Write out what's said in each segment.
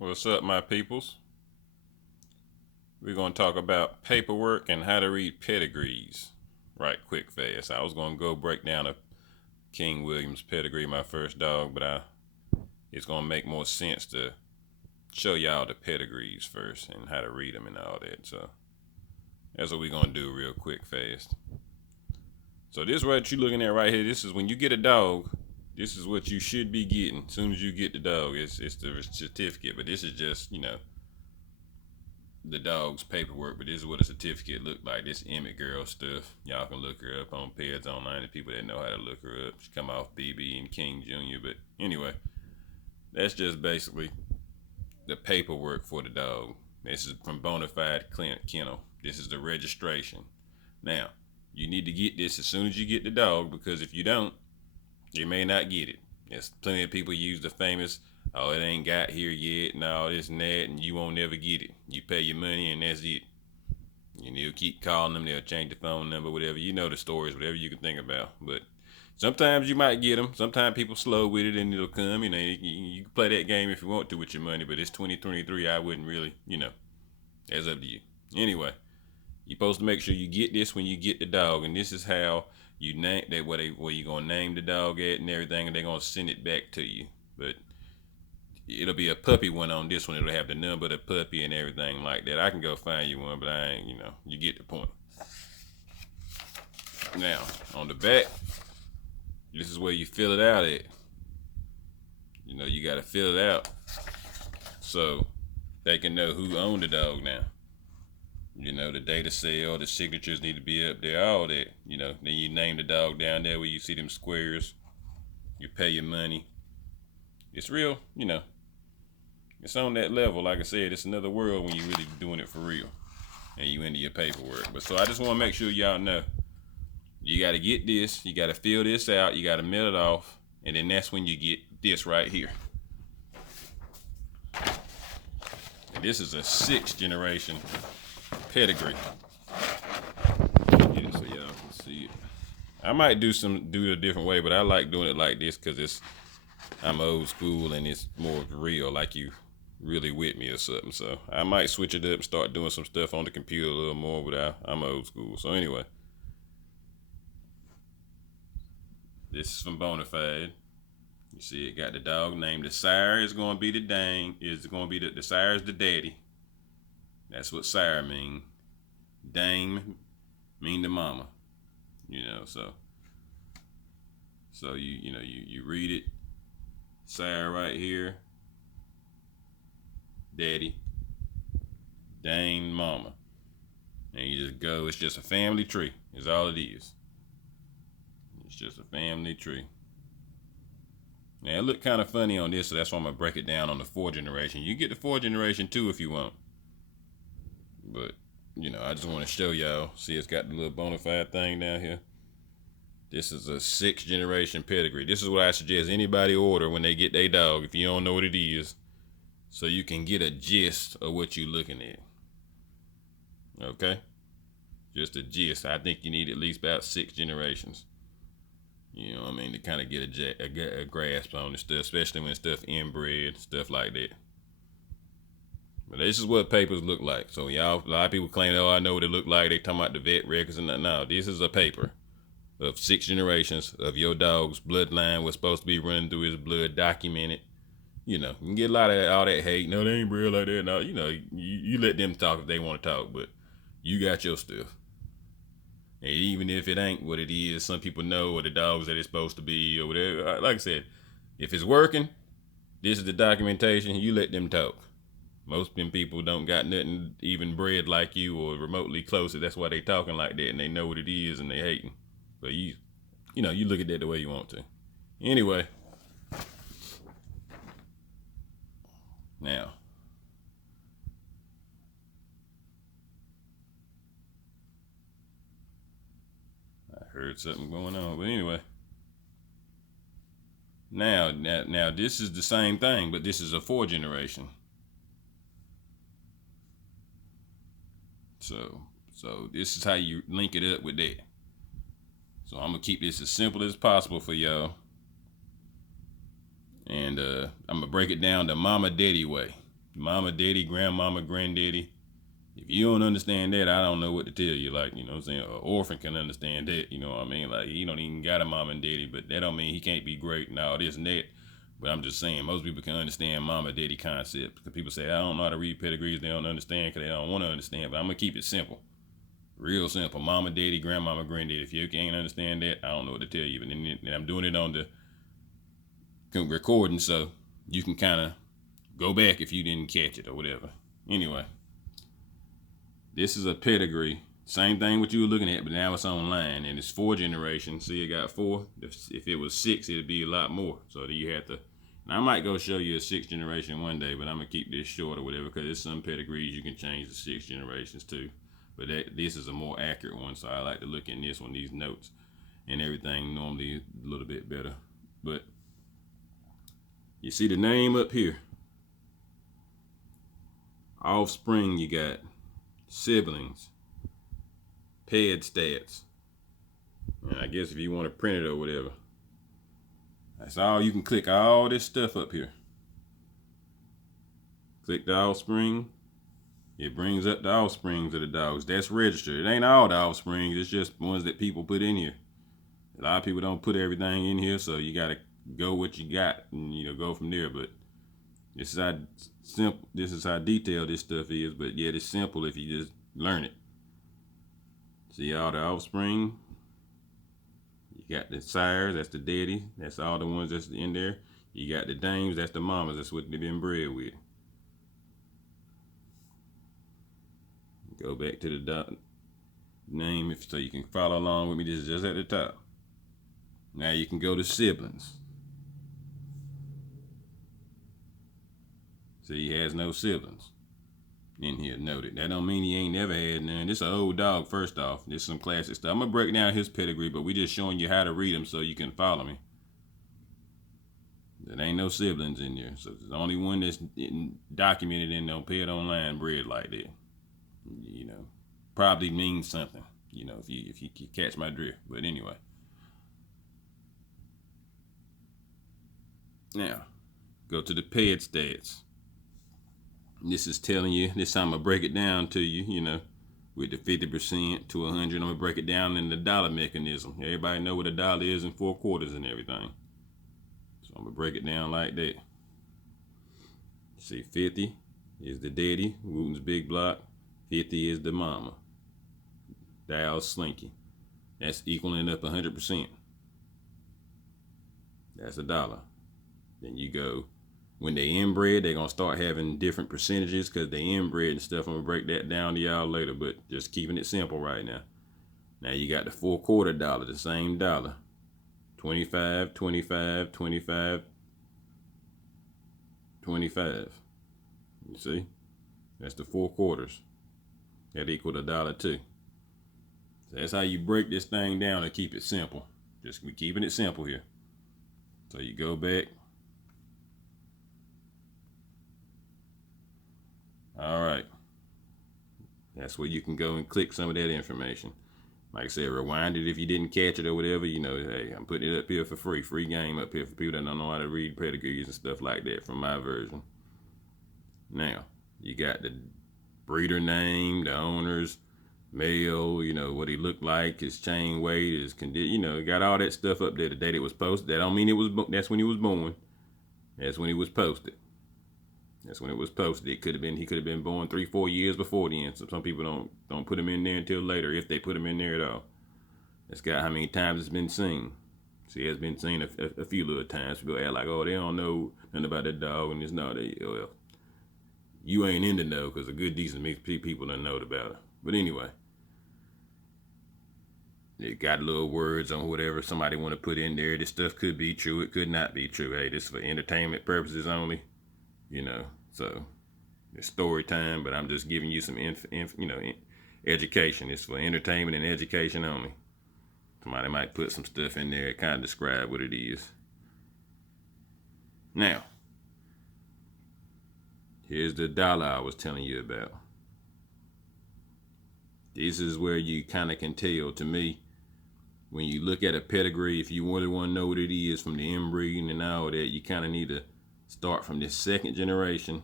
What's up, my peoples? We're going to talk about paperwork and how to read pedigrees. Right, quick, fast. I was going to go break down a King Williams pedigree, my first dog, but it's going to make more sense to show y'all the pedigrees first and how to read them and all that. So that's what we're going to do real quick, fast. So this what you're looking at right here. This is when you get a dog. This is what you should be getting as soon as you get the dog. It's the certificate, but this is just the dog's paperwork. But this is what a certificate looked like. This Emmett girl stuff. Y'all can look her up on Peds Online. The people that know how to look her up. She come off BB and King Jr. But anyway, that's just basically the paperwork for the dog. This is from Bonafide Kennel. This is the registration. Now, you need to get this as soon as you get the dog, because if you don't, you may not get it. There's plenty of people use the famous, oh, it ain't got here yet, and all this and that, and you won't never get it. You pay your money, and that's it. And you'll keep calling them, they'll change the phone number, whatever. You know the stories, whatever you can think about. But sometimes you might get them. Sometimes people slow with it, and it'll come. You can play that game if you want to with your money, but it's 2023. I wouldn't really, that's up to you. Anyway, you're supposed to make sure you get this when you get the dog, and this is how you name that where you're gonna name the dog at and everything, and they're gonna send it back to you. But it'll be a puppy one on this one. It'll have the number of the puppy and everything like that. I can go find you one, but I ain't. You get the point. Now on the back, this is where you fill it out at. You gotta fill it out so they can know who owned the dog now. The date of sale, the signatures need to be up there, all that. Then you name the dog down there where you see them squares. You pay your money. It's real, it's on that level. Like I said, it's another world when you really doing it for real. And you into your paperwork. But so I just want to make sure y'all know. You got to get this. You got to fill this out. You got to mail it off. And then that's when you get this right here. And this is a 6th generation pedigree. Get it so y'all can see it. I might do it a different way, but I like doing it like this because I'm old school and it's more real, like you really with me or something. So I might switch it up and start doing some stuff on the computer a little more, but I'm old school. So anyway, this is from Bonafide. You see it got the dog name. The sire is going to be the dang. The sire is the daddy. That's what sire mean. Dame mean the mama. So you read it. Sire right here. Daddy. Dame mama. And you just go. It's just a family tree. Is all it is. It's just a family tree. Now it look kind of funny on this, so that's why I'm gonna break it down on the 4th generation. You get the 4th generation too if you want. But, I just want to show y'all. See, it's got the little Bonafide thing down here. This is a 6th generation pedigree. This is what I suggest anybody order when they get their dog, if you don't know what it is, so you can get a gist of what you're looking at. Okay? Just a gist. I think you need at least about 6 generations. You know what I mean? To kind of get a grasp on this stuff, especially when stuff inbred, stuff like that. But this is what papers look like. So y'all, a lot of people claim, oh, I know what it look like. They talking about the vet records and that. No, this is a paper of 6 generations of your dog's bloodline. What's supposed to be running through his blood, documented. You can get a lot of all that hate. No, they ain't bred like that. No, you let them talk if they want to talk, but you got your stuff. And even if it ain't what it is, some people know what the dogs that it's supposed to be or whatever. Like I said, if it's working, this is the documentation. You let them talk. Most of them people don't got nothing even bred like you or remotely close. That's why they talking like that, and they know what it is and they hating. But you look at that the way you want to. Anyway, now I heard something going on, but anyway. Now this is the same thing, but this is a 4th generation. So this is how you link it up with that. So I'm gonna keep this as simple as possible for y'all. And I'm gonna break it down the mama daddy way. mama, daddy, grandmama, granddaddy. If you don't understand that, I don't know what to tell you. Like, you know what I'm saying? An orphan can understand that, you know what I mean? Like, he don't even got a mama and daddy, but that don't mean he can't be great and all this and that. But I'm just saying, most people can understand mama, daddy concept. Because people say, I don't know how to read pedigrees. They don't understand because they don't want to understand. But I'm going to keep it simple. Real simple. Mama, daddy, grandmama, granddaddy. If you can't understand that, I don't know what to tell you. But then I'm doing it on the recording, so you can kind of go back if you didn't catch it or whatever. Anyway. This is a pedigree. Same thing what you were looking at, but now it's online, and it's 4 generations. See, it got 4. If it was 6, it'd be a lot more. So then you have to. And I might go show you a 6th generation one day, but I'm gonna keep this short or whatever because there's some pedigrees you can change to 6 generations too. But this is a more accurate one, so I like to look in this one, these notes and everything normally a little bit better. But you see the name up here. Offspring, you got. Siblings, ped stats, and I guess if you want to print it or whatever, that's all. You can click all this stuff up here. Click the offspring. It brings up the offsprings of the dogs. That's registered. It ain't all the offsprings. It's just ones that people put in here. A lot of people don't put everything in here, so you gotta go what you got and go from there. But this is how simple. This is how detailed this stuff is. But yet it's simple if you just learn it. See all the offspring. You got the sires. That's the daddy. That's all the ones that's in there. You got the dames. That's the mamas. That's what they've been bred with. Go back to the name so you can follow along with me. This is just at the top. Now you can go to siblings. See, he has no siblings in here noted. That don't mean he ain't never had none. This an old dog, first off. This is some classic stuff. I'm going to break down his pedigree, but we just showing you how to read them so you can follow me. There ain't no siblings in there. So the only one that's documented in no pet online bred like that. Probably means something, if you catch my drift. But anyway. Now, go to the ped stats. This is telling you, this time I'm going to break it down to you, with the 50% to 100. I'm going to break it down in the dollar mechanism. Everybody know what a dollar is in 4 quarters and everything. So I'm going to break it down like that. See, 50 is the daddy, Wooten's big block. 50 is the mama, Dow's slinky. That's equaling up 100%. That's a dollar. Then you go, when they inbred, they're going to start having different percentages because they inbred and stuff. I'm going to break that down to y'all later, but just keeping it simple right now. Now you got the 4 quarter dollar, the same dollar. 25, 25, 25, 25. You see? That's the 4 quarters. That equal $1 too. So that's how you break this thing down and keep it simple. Just be keeping it simple here. So you go back. All right. That's where you can go and click some of that information. Like I said, rewind it if you didn't catch it or whatever. Hey, I'm putting it up here for free. Free game up here for people that don't know how to read pedigrees and stuff like that from my version. Now, you got the breeder name, the owner's male, what he looked like, his chain weight, his condition, got all that stuff up there the date it was posted. That don't mean that's when he was born. That's when he was posted. That's when it was posted. He could have been born 3-4 years before then. So some people don't put him in there until later, if they put him in there at all. It's got how many times it's been seen. See, it's been seen a few little times. People act like, oh, they don't know nothing about that dog, and it's not. Well, you ain't in the know because a good decent mix people don't know about it. But anyway, it got little words on whatever somebody want to put in there. This stuff could be true. It could not be true. Hey, this is for entertainment purposes only. So it's story time, but I'm just giving you some education. It's for entertainment and education only. Somebody might put some stuff in there that kind of describe what it is. Now, here's the dollar I was telling you about. This is where you kind of can tell, to me, when you look at a pedigree, if you really want to know what it is from the inbreeding and all that, you kind of need to start from this 2nd generation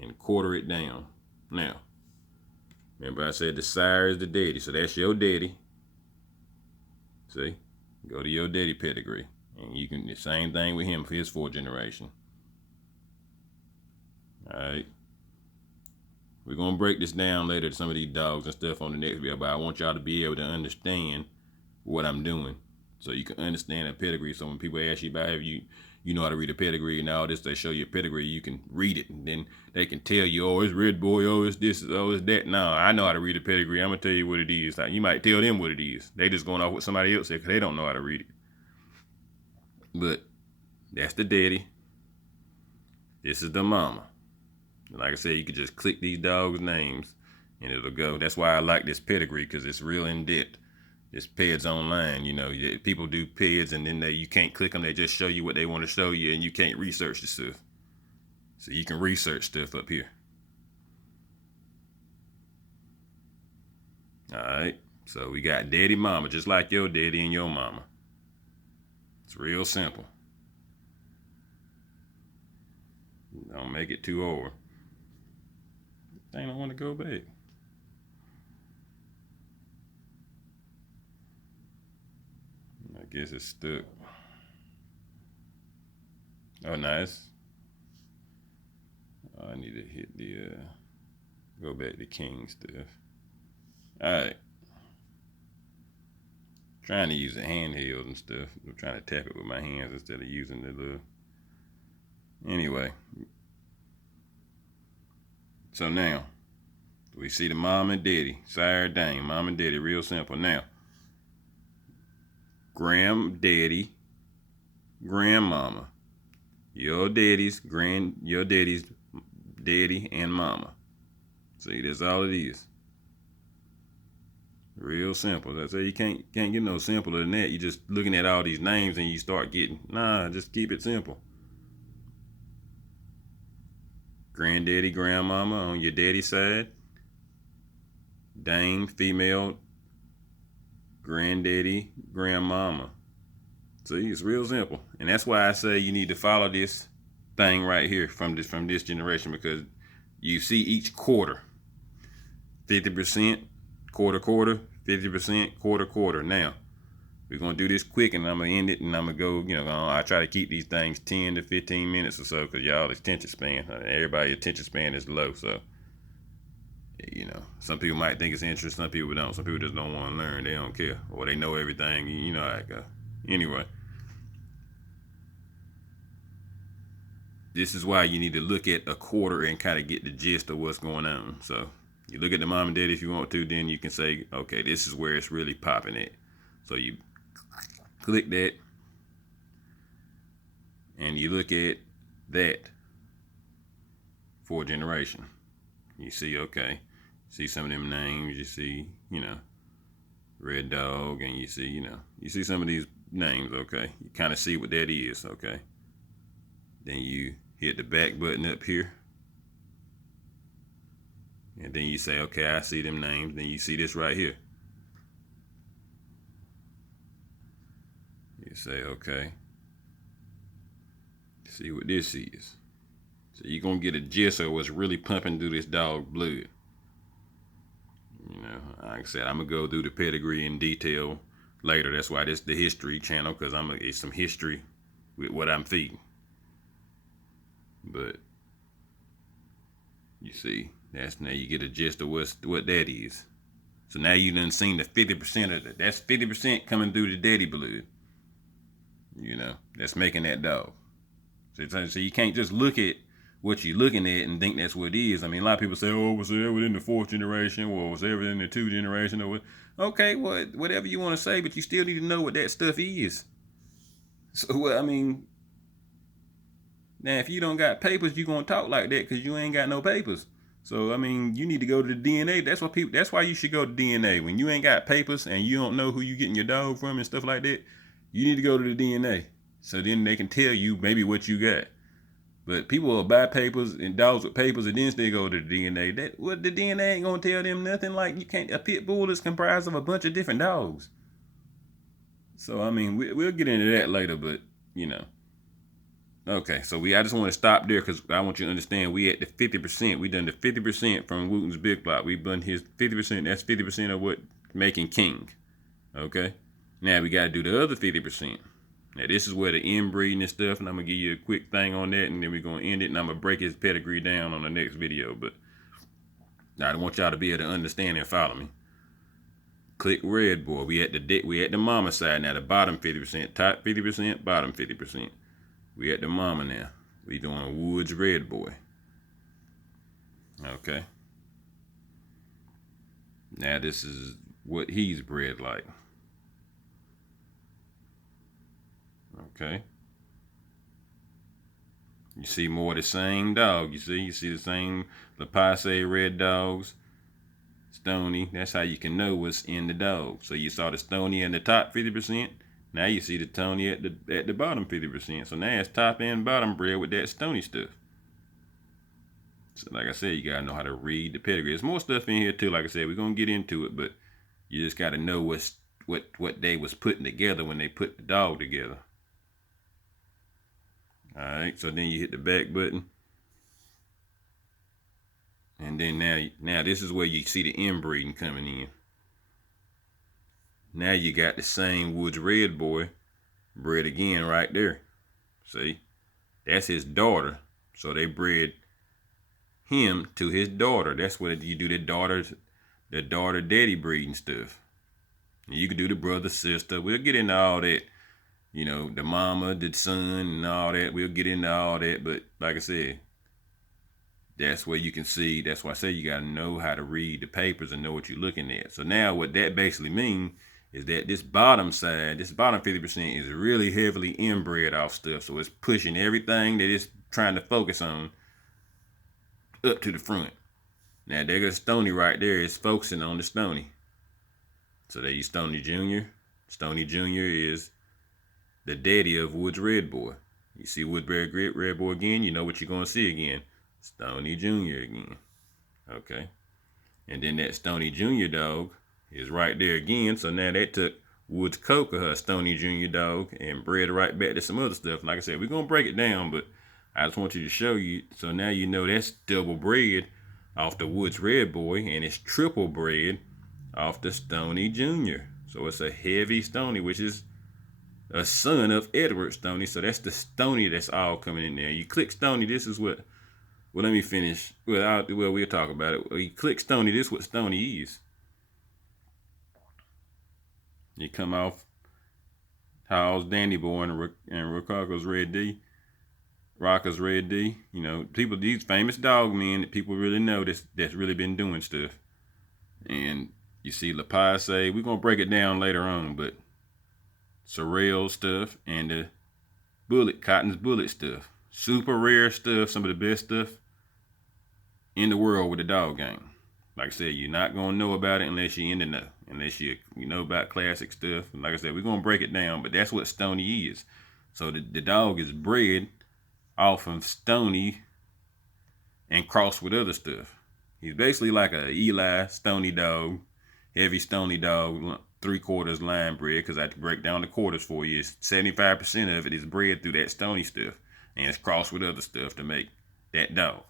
and quarter it down. Now, remember I said the sire is the daddy, so that's your daddy. See, go to your daddy pedigree, and you can the same thing with him for his 4th generation. All right. We're gonna break this down later to some of these dogs and stuff on the next video, but I want y'all to be able to understand what I'm doing, so you can understand a pedigree. So when people ask you about if you know how to read a pedigree and all this, they show you a pedigree, you can read it, and then they can tell you, oh, it's red boy, oh, it's this, oh, it's that. No, I know how to read a pedigree. I'm gonna tell you what it is. You might tell them what it is. They just going off what somebody else said because they don't know how to read it. But that's the daddy. This is the mama. Like I said, you could just click these dogs' names and it'll go. That's why I like this pedigree, because it's real in depth. This Peds online, you know, people do Peds and then you can't click them. They just show you what they want to show you, and you can't research the stuff. So you can research stuff up here. All right. So we got daddy, mama, just like your daddy and your mama. It's real simple. Don't make it too hard. Thing don't want to go back. I guess it's stuck. Oh, nice. I need to hit the go back to king stuff. All right. Trying to use a handheld and stuff. I'm trying to tap it with my hands instead of using the little. Anyway. So now, we see the mom and daddy, sire, dame, mom and daddy, real simple. Now, granddaddy, grandmama, your daddy's daddy and mama. See, that's all it is. Real simple. That's you can't get no simpler than that. You just looking at all these names and you start getting, just keep it simple. Granddaddy, grandmama on your daddy's side. Dame, female, granddaddy, grandmama. See, it's real simple. And that's why I say you need to follow this thing right here from this generation, because you see each quarter. 50%, quarter, 50%, quarter. Now, we're going to do this quick, and I'm going to end it, and I'm going to go, I try to keep these things 10 to 15 minutes or so, because y'all attention span, everybody's attention span is low, so, you know, some people might think it's interesting, some people don't. Some people just don't want to learn. They don't care, or they know everything, you know how it go. Anyway, this is why you need to look at a quarter and kind of get the gist of what's going on. So you look at the mom and daddy if you want to, then you can say, okay, this is where it's really popping at. So you click that and you look at that 4th generation. You see, okay, see some of them names, you see, you know, red dog, and you see, you see some of these names, okay. You kind of see what that is, okay. Then you hit the back button up here. And then you say, okay, I see them names. Then you see this right here. You say, okay, see what this is. So you're going to get a gist of what's really pumping through this dog blood. You know, like I said, I'm going to go through the pedigree in detail later. That's why this is the history channel, because it's some history with what I'm feeding. But you see, now you get a gist of what that is. So now you done seen the 50% of it. That's 50% coming through the daddy blood. You know, that's making that dog. So you can't just look at what you're looking at and think that's what it is. I mean, a lot of people say, oh, was it ever in the 4th generation, or was it ever in the 2th generation, or what? Okay, well, whatever you want to say, but you still need to know what that stuff is. So, well, I mean, now if you don't got papers, you gonna talk like that because you ain't got no papers. So, I mean, you need to go to the DNA. That's why you should go to DNA. When you ain't got papers and you don't know who you getting your dog from and stuff like that, you need to go to the DNA. So then they can tell you maybe what you got. But people will buy papers and dogs with papers, and then they go to the DNA. The DNA ain't gonna tell them nothing. Like, you can't. A pit bull is comprised of a bunch of different dogs. So I mean, we'll get into that later. But you know, Okay, so I just want to stop there because I want you to understand we at the 50%. We done the 50% from Wooten's Big Block. We done his 50%. That's 50% of what making king. Okay, now we got to do the other 50%. Now this is where the inbreeding and stuff, and I'm gonna give you a quick thing on that, and then we're gonna end it, and I'm gonna break his pedigree down on the next video. But I don't want y'all to be able to understand and follow me. Click red, boy. We at the mama side now. The bottom 50%, top 50%, bottom 50%. We at the mama now. We doing Woods red boy. Okay. Now this is what he's bred like. Okay. You see more of the same dog. You see the same Lepace red dogs. Stony. That's how you can know what's in the dog. So you saw the Stony in the top 50%. Now you see the Tony at the bottom 50%. So now it's top and bottom bred with that Stony stuff. So like I said, you gotta know how to read the pedigree. There's more stuff in here too. Like I said, we're gonna get into it, but you just gotta know what they was putting together when they put the dog together. All right. So then you hit the back button. And then now this is where you see the inbreeding coming in. Now you got the same Woods red boy bred again right there. See, that's his daughter. So they bred him to his daughter. That's what you do, the daughter daddy breeding stuff. You can do the brother sister. We'll get into all that. You know, the mama, the son, and all that. We'll get into all that. But like I said, that's where you can see. That's why I say you got to know how to read the papers and know what you're looking at. So now what that basically means is that this bottom side, this bottom 50% is really heavily inbred off stuff. So it's pushing everything that it's trying to focus on up to the front. Now there goes Stony right there. It's focusing on the Stony. So there you Stony Jr. Stony Jr. is the daddy of Woods Red Boy. You see Woods Red Boy again, you know what you're going to see again. Stony Jr. again. Okay. And then that Stony Jr. dog is right there again. So now that took Woods Coca, her Stony Jr. dog, and bred right back to some other stuff. Like I said, we're going to break it down, but I just want you to show you. So now you know that's double bred off the Woods Red Boy, and it's triple bred off the Stony Jr. So it's a heavy Stony, which is a son of Edward Stony. So that's the Stony that's all coming in there. You click Stony, this is what, well, let me finish. Well, we'll talk about it. You click Stony, this is what Stony is. You come off Howell's Dandy Boy and Rocco's Red D. Rocker's Red D. You know, people, these famous dog men that people really know that's really been doing stuff. And you see Lepace, we're going to break it down later on, but Sorrel stuff and the Cotton's Bullet stuff. Super rare stuff, some of the best stuff in the world with the dog game. Like I said, you're not going to know about it unless you're in the know. Unless you know about classic stuff. And like I said, we're going to break it down, but that's what Stony is. So the dog is bred off of Stony and crossed with other stuff. He's basically like a Eli Stony dog, heavy Stony dog, 3/4 line bred, because I have to break down the quarters for you. 75% of it is bred through that Stony stuff, and it's crossed with other stuff to make that dog.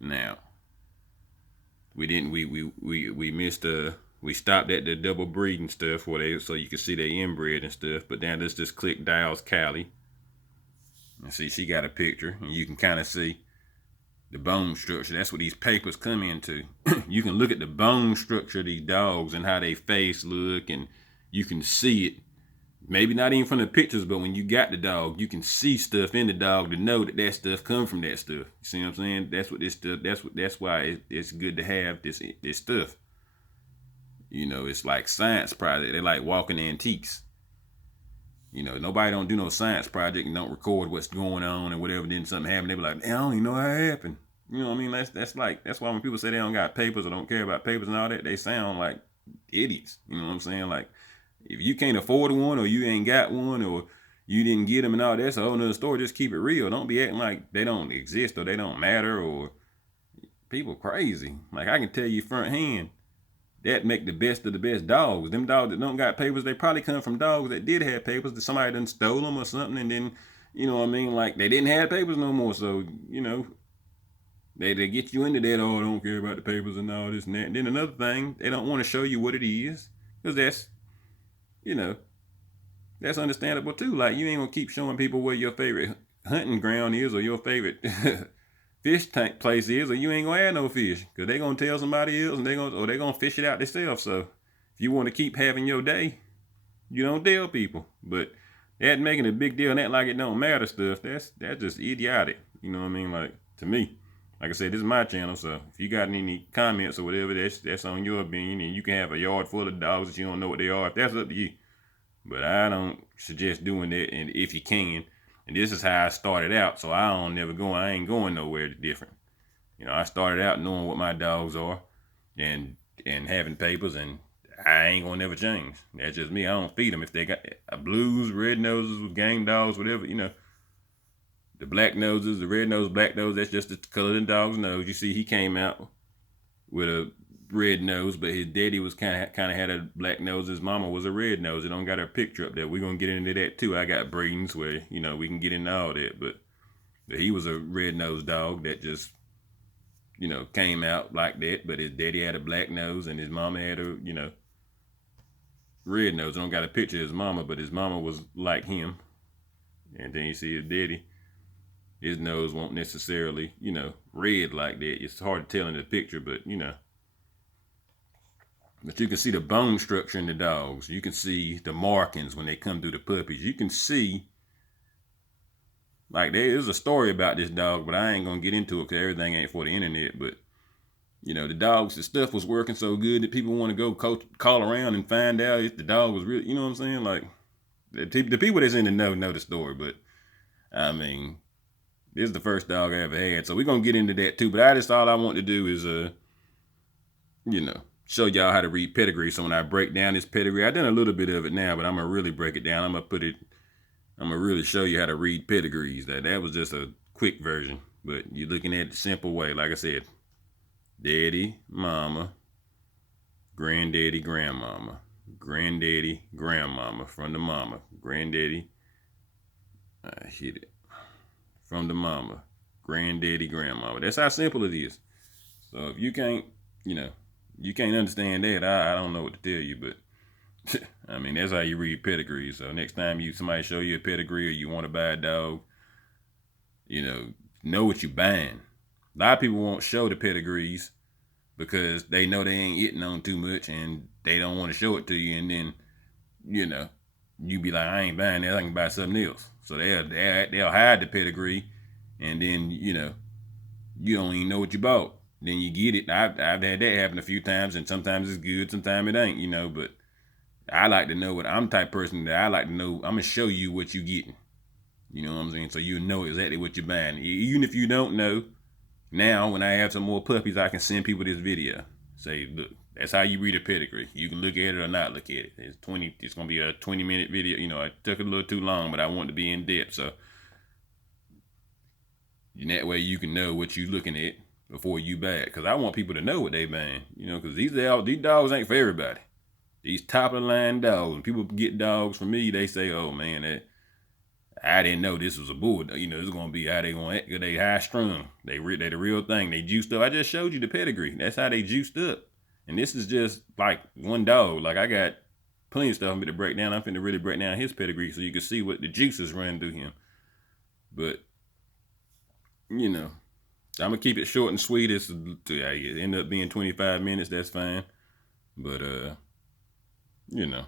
Now, we stopped at the double breeding stuff so you can see they inbred and stuff. But now let's just click Dial's Callie. And see, she got a picture, and you can kind of see the bone structure. That's what these papers come into. You can look at the bone structure of these dogs and how they face look, and you can see it. Maybe not even from the pictures, but when you got the dog, you can see stuff in the dog to know that stuff come from that stuff. You see what I'm saying? That's what this stuff. That's why it's good to have this stuff. You know, it's like science project. They're like walking antiques. You know, nobody don't do no science project and don't record what's going on and whatever. Then something happened, they be like, I don't even know how it happened. You know what I mean? That's why when people say they don't got papers or don't care about papers and all that, they sound like idiots. You know what I'm saying? Like, if you can't afford one, or you ain't got one, or you didn't get them and all, that's a whole nother story. Just keep it real. Don't be acting like they don't exist or they don't matter, or people crazy. Like, I can tell you front hand, that make the best of the best dogs. Them dogs that don't got papers, they probably come from dogs that did have papers, that somebody done stole them or something, and then, You know what I mean? Like, they didn't have papers no more, so, you know, they get you into that, oh, I don't care about the papers and all this and that. And then another thing, they don't want to show you what it is, because that's, you know, that's understandable too. Like, you ain't gonna keep showing people where your favorite hunting ground is or your favorite fish tank place is, or you ain't gonna have no fish, because they gonna tell somebody else and they gonna fish it out themselves. So if you want to keep having your day, you don't tell people. But that making a big deal and that like it don't matter stuff, that's just idiotic. You know what I mean? Like, to me, like I said, this is my channel, so if you got any comments or whatever, that's on your opinion, and you can have a yard full of dogs that you don't know what they are. If that's up to you. But I don't suggest doing that, and if you can. And this is how I started out, so I ain't going nowhere different. You know, I started out knowing what my dogs are and having papers, and I ain't gonna never change. That's just me. I don't feed them. If they got blues, red noses, with game dogs, whatever, you know, the black noses, the red nose, black nose, that's just the color of the dog's nose. You see, he came out with a red nose, but his daddy was kind of had a black nose. His mama was a red nose. It don't got her picture up there. We're gonna get into that too. I got breedings where, you know, we can get into all that, but he was a red nosed dog that just, you know, came out like that. But his daddy had a black nose and his mama had a, you know, red nose. I don't got a picture of his mama, but his mama was like him. And then you see his daddy, his nose won't necessarily, you know, red like that. It's hard to tell in the picture, but, you know. But you can see the bone structure in the dogs. You can see the markings when they come through the puppies. You can see, like, there is a story about this dog, but I ain't gonna get into it because everything ain't for the internet. But, you know, the stuff was working so good that people want to go call around and find out if the dog was real. You know what I'm saying? Like, the people that's in the know the story. But, I mean, this is the first dog I ever had. So we're gonna get into that too. But all I want to do is, you know, show y'all how to read pedigree. So when I break down this pedigree, I've done a little bit of it now, but I'm gonna really break it down. I'm gonna really show you how to read pedigrees. That was just a quick version, but you're looking at it the simple way. Like I said, daddy, mama, granddaddy, grandmama, granddaddy, grandmama, from the mama, granddaddy, I hit it, from the mama, granddaddy, grandmama. That's how simple it is. So if you can't, you know, you can't understand that, I don't know what to tell you, but I mean, that's how you read pedigrees. So next time somebody show you a pedigree or you want to buy a dog, you know what you're buying. A lot of people won't show the pedigrees because they know they ain't eating on too much and they don't want to show it to you. And then, you know, you be like, I ain't buying that, I can buy something else. So they'll hide the pedigree, and then, you know, you don't even know what you bought. Then you get it. I've had that happen a few times, and sometimes it's good, sometimes it ain't, you know, but I like to know I'm the type of person that I like to know. I'm going to show you what you're getting. You know what I'm saying? So you know exactly what you're buying. Even if you don't know, now when I have some more puppies, I can send people this video. Say, look, that's how you read a pedigree. You can look at it or not look at it. It's going to be a 20-minute video. You know, it took a little too long, but I wanted to be in depth. So in that way you can know what you're looking at before you buy it. Because I want people to know what they buying. You know, because these dogs ain't for everybody. These top of the line dogs. When people get dogs from me, they say, oh man, I didn't know this was a bull. You know, this is going to be how they going to act. They high strung. They the real thing. They juiced up. I just showed you the pedigree. That's how they juiced up. And this is just like one dog. Like, I got plenty of stuff I'm going to break down. I'm finna really break down his pedigree so you can see what the juices run through him. But, you know, I'm going to keep it short and sweet. It end up being 25 minutes. That's fine. But, you know,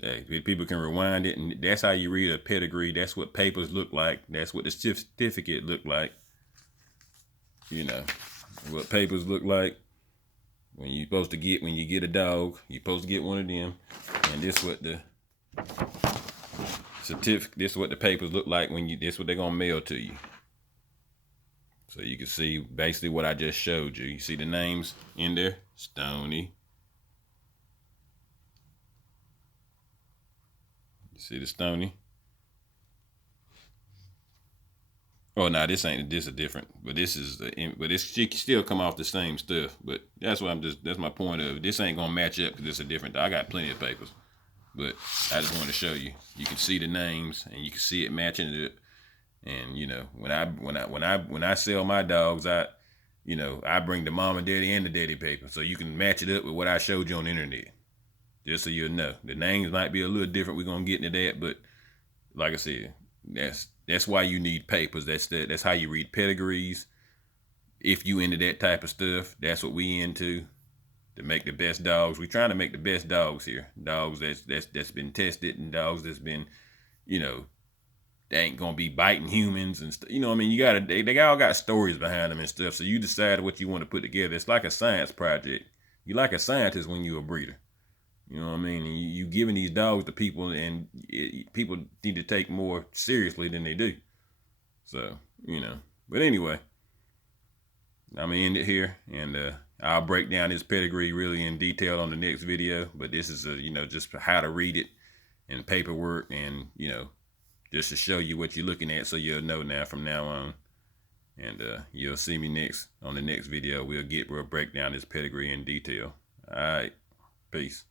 hey, people can rewind it, and that's how you read a pedigree. That's what papers look like. That's what the certificate look like. You know, what papers look like when you get a dog. You're supposed to get one of them, and this what the certificate. This is what the papers look like this what they're gonna mail to you. So you can see basically what I just showed you. You see the names in there, Stony. See the Stony? Oh no, this is different. But this is she can still come off the same stuff. But that's my point of it. This ain't gonna match up because it's a different. I got plenty of papers. But I just want to show you. You can see the names and you can see it matching And you know, when I sell my dogs, I bring the mom and daddy and the daddy paper so you can match it up with what I showed you on the internet. Just so you'll know, the names might be a little different. We're gonna get into that, but like I said, that's why you need papers. That's how you read pedigrees. If you into that type of stuff, that's what we into, to make the best dogs. We're trying to make the best dogs here. Dogs that's been tested, and dogs that's been, you know, they ain't gonna be biting humans and stuff. You know what I mean? They all got stories behind them and stuff. So you decide what you want to put together. It's like a science project. You like a scientist when you're a breeder. You know what I mean? And you giving these dogs to people, and people need to take more seriously than they do. So, you know. But anyway, I'm going to end it here, and I'll break down this pedigree really in detail on the next video. But this is, just how to read it and paperwork, and, just to show you what you're looking at so you'll know now from now on. And you'll see me on the next video. We'll break down this pedigree in detail. All right. Peace.